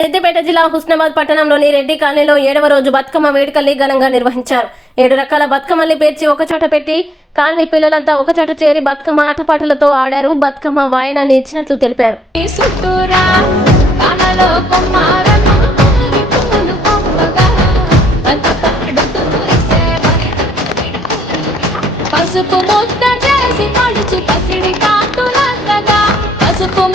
సిద్దిపేట జిల్లా హుస్నాబాద్ పట్టణంలోని రెడ్డి కాలనీలో 7వ రోజు బతుకమ్మ వేడుకల్ని ఘనంగా నిర్వహించారు. 7 రకాల బతుకమ్మల్ని పేర్చి ఒకచోట పెట్టి కాలనీ పిల్లలంతా ఒకచోట చేరి బతుకమ్మ ఆటపాటలతో ఆడారు. బతుకమ్మ వాయనాన్ని ఇచ్చినట్లు తెలిపారు. పసుపు ముద్ద చేసి పడుచు పసిడి కాటులంతగా పసుపు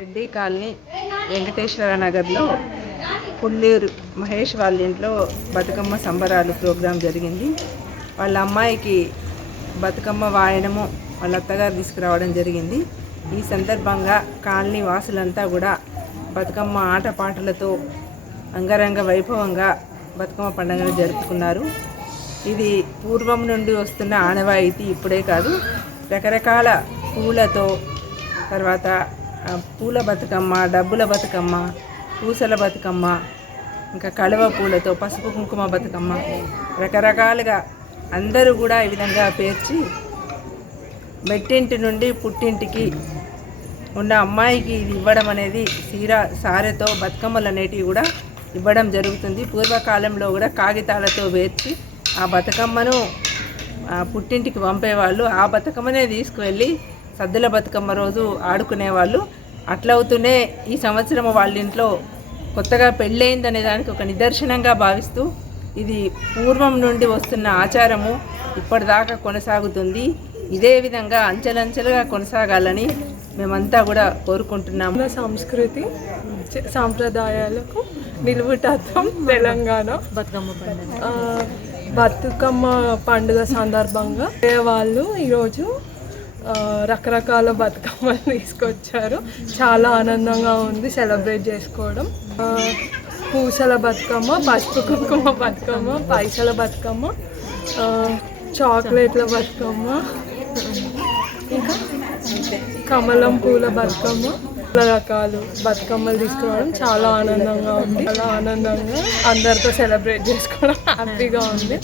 రెడ్డి కాలనీ వెంకటేశ్వర నగర్లో పుల్లూరు మహేష్ వాళ్ళ ఇంట్లో బతుకమ్మ సంబరాలు ప్రోగ్రాం జరిగింది. వాళ్ళ అమ్మాయికి బతుకమ్మ వాయనము వాళ్ళ అత్తగారు తీసుకురావడం జరిగింది. ఈ సందర్భంగా కాలనీ వాసులంతా కూడా బతుకమ్మ ఆటపాటలతో అంగరంగ వైభవంగా బతుకమ్మ పండుగను జరుపుకున్నారు. ఇది పూర్వం నుండి వస్తున్న ఆనవాయితీ, ఇప్పుడే కాదు. రకరకాల పూలతో తర్వాత పూల బతుకమ్మ, డబ్బుల బతుకమ్మ, పూసల బతుకమ్మ, ఇంకా కలువ పూలతో పసుపు కుంకుమ బతుకమ్మ, రకరకాలుగా అందరూ కూడా ఈ విధంగా పేర్చి మెట్టింటి నుండి పుట్టింటికి ఉన్న అమ్మాయికి ఇది ఇవ్వడం అనేది సారెతో బతుకమ్మలు అనేటివి కూడా ఇవ్వడం జరుగుతుంది. పూర్వకాలంలో కూడా కాగితాలతో పేర్చి ఆ బతుకమ్మను పుట్టింటికి పంపేవాళ్ళు. ఆ బతుకమ్మనే తీసుకువెళ్ళి సద్దుల బతుకమ్మ రోజు ఆడుకునేవాళ్ళు. అట్లవుతూనే ఈ సంవత్సరం వాళ్ళ ఇంట్లో కొత్తగా పెళ్ళయిందనే దానికి ఒక నిదర్శనంగా భావిస్తూ ఇది పూర్వం నుండి వస్తున్న ఆచారము ఇప్పటిదాకా కొనసాగుతుంది. ఇదే విధంగా అంచెలంచెలుగా కొనసాగాలని మేమంతా కూడా కోరుకుంటున్నాము. సంస్కృతి సాంప్రదాయాలకు నిలువుటత్వం తెలంగాణ బతుకమ్మ పండుగ సందర్భంగా వాళ్ళు ఈరోజు రకరకాల బతుకమ్మలు తీసుకొచ్చారు. చాలా ఆనందంగా ఉంది సెలబ్రేట్ చేసుకోవడం. పూసల బతుకమ్మ, పసుపు కుంకుమ బతుకమ్మ, పైసల బతుకమ్మ, చాక్లెట్ల బతుకమ్మ, ఇంకా కమలం పూల బతుకమ్మ, రకాలు బతుకమ్మలు తీసుకురావడం చాలా ఆనందంగా ఉంది. చాలా ఆనందంగా అందరితో సెలబ్రేట్ చేసుకోవడం హ్యాపీగా ఉంది.